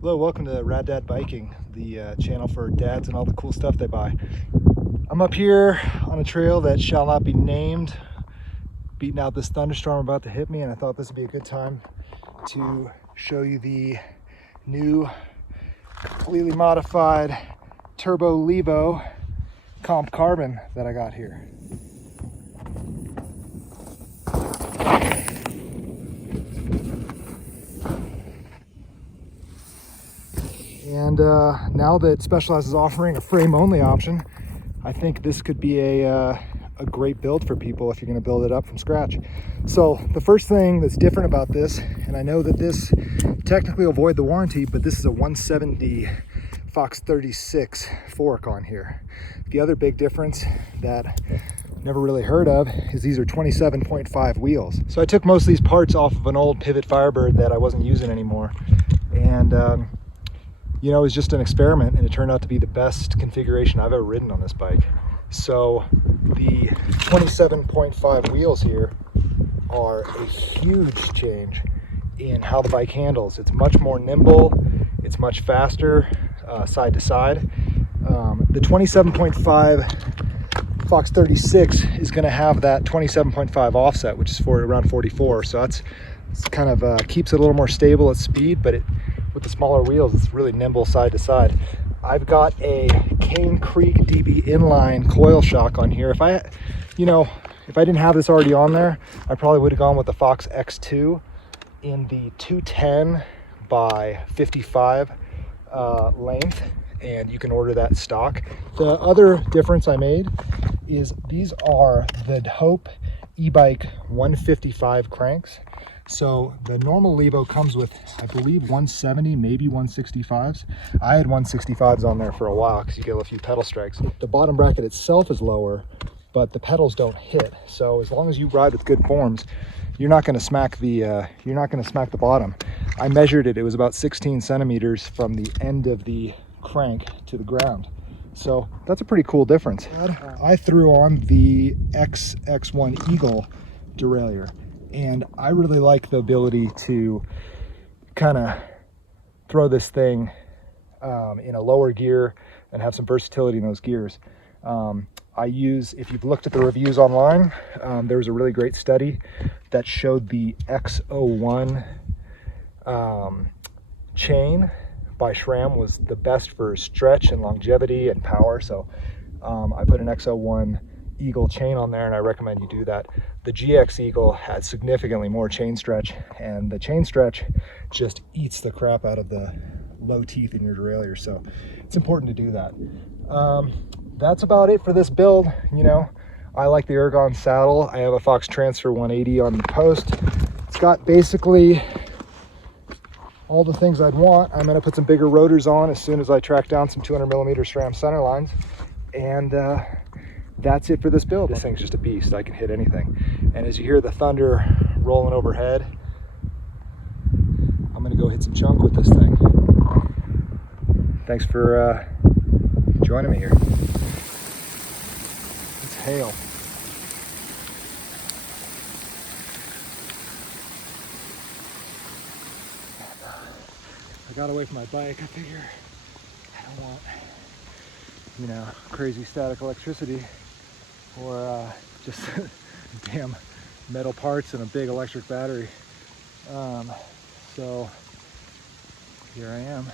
Hello, welcome to Rad Dad Biking, the channel for dads and all the cool stuff they buy. I'm up here on a trail that shall not be named, beating out this thunderstorm about to hit me, and I thought this would be a good time to show you the new, completely modified Turbo Levo comp carbon that I got here. And now that Specialized is offering a frame-only option, I think this could be a great build for people if you're going to build it up from scratch. So the first thing that's different about this, and I know that this technically will void the warranty, but this is a 170 Fox 36 fork on here. The other big difference that I've never really heard of is these are 27.5 wheels. So I took most of these parts off of an old Pivot Firebird that I wasn't using anymore, and you know, it was just an experiment, and it turned out to be the best configuration I've ever ridden on this bike. So the 27.5 wheels here are a huge change in how the bike handles. It's much more nimble, it's much faster side to side. The 27.5 Fox 36 is going to have that 27.5 offset, which is for around 44. So it's kind of keeps it a little more stable at speed, but with the smaller wheels, it's really nimble side to side. I've got a Cane Creek DB inline coil shock on here. If I didn't have this already on there, I probably would have gone with the Fox X2 in the 210 by 55 length, and you can order that stock. The other difference I made is these are the Hope e-bike 155 cranks. So the normal Levo comes with, I believe, 170, maybe 165s. I had 165s on there for a while because you get a few pedal strikes. The bottom bracket itself is lower, but the pedals don't hit. So as long as you ride with good forms, you're not going to smack the bottom. I measured it; it was about 16 centimeters from the end of the crank to the ground. So that's a pretty cool difference. I threw on the XX1 Eagle derailleur, and I really like the ability to kind of throw this thing in a lower gear and have some versatility in those gears. If you've looked at the reviews online, there was a really great study that showed the X01 chain by SRAM was the best for stretch and longevity and power. So I put an X01 Eagle chain on there, and I recommend you do that. The GX Eagle had significantly more chain stretch, and the chain stretch just eats the crap out of the low teeth in your derailleur, so it's important to do that. That's about it for this build. You know, I like the Ergon saddle. I have a Fox Transfer 180 on the post. It's got basically all the things I'd want. I'm going to put some bigger rotors on as soon as I track down some 200mm SRAM center lines, and that's it for this build. This thing's just a beast. I can hit anything. And as you hear the thunder rolling overhead, I'm gonna go hit some chunk with this thing. Thanks for joining me here. It's hail. I got away from my bike. I figure I don't want, you know, crazy static electricity or just damn metal parts and a big electric battery. So here I am.